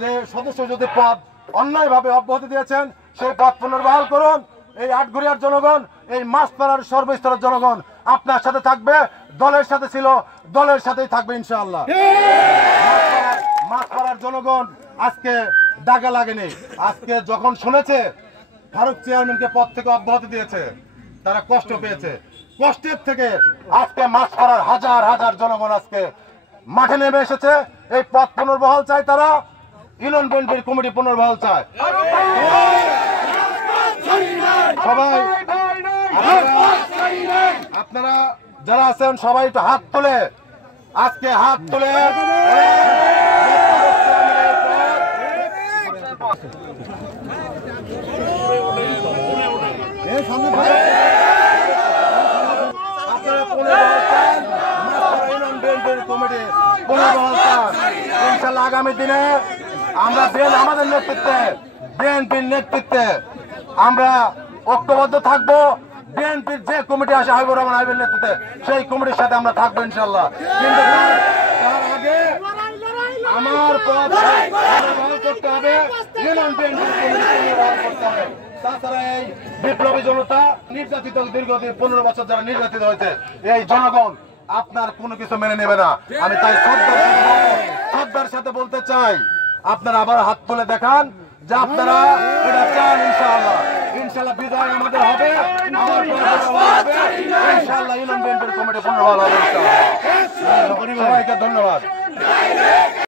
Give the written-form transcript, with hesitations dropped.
যে সদস্য যদি পদ অন্যায়ভাবে অব্যাহতি দিয়েছেন সেই পদ পুনর্বহাল করুন। এই আটঘরিয়ার জনগণ, এই মাছপাড়ার সর্বস্তরের জনগণ আপনার সাথে থাকবে, দলের সাথে ছিল, দলের সাথেই থাকবে ইনশাআল্লাহ। মাছপাড়ার জনগণ আজকে দাগা লাগেনি। আজকে যখন শুনেছে ফারুক চেয়ারম্যানকে পদ থেকে অব্যাহতি দিয়েছে, তারা কষ্ট পেয়েছে। কষ্টের থেকে আজকে মাছপাড়ার হাজার হাজার জনগণ আজকে মাঠে নেমে এসেছে। এই পদ পুনর্বহাল চায়, তারা ইউনিয়ন বিএনপির কমিটি পুনর্বহাল চায়। সবাই আপনারা যারা আছেন সবাই একটু হাত তুলে, আজকে হাত তুলে আগামী দিনে আমরা আমাদের নেতৃত্বে, বিএনপির নেতৃত্বে আমরা ঐক্যবদ্ধ থাকবো। বিএনপির যে কমিটি আসে হাবিবুর রহমান হাবিবের নেতৃত্বে সেই কমিটির সাথে আমরা থাকবো ইনশাল্লাহ। কিন্তু তার আগে আমার পদ করতে হবে, ইউনিয়ন বিএনপির কমিটি করতে হবে। তাছাড়া এই বিপ্লবী জনতা নির্যাতিত, দীর্ঘদিন 15 বছর যারা নির্যাতিত হয়েছে, এই জনগণ আপনার কোনো কিছু মেনে নেবে না। আমি তাই শ্রদ্ধার সাথে বলতে চাই, আপনারা আবার হাত তুলে দেখান যে আপনারা এটা চান। ইনশাআল্লাহ ইনশাআল্লাহ বিদায় আমাদের হবে, ইনশাআল্লাহ ইউনিয়ন বিএনপির কমিটি পুনর্বহাল হবে। সবাইকে ধন্যবাদ।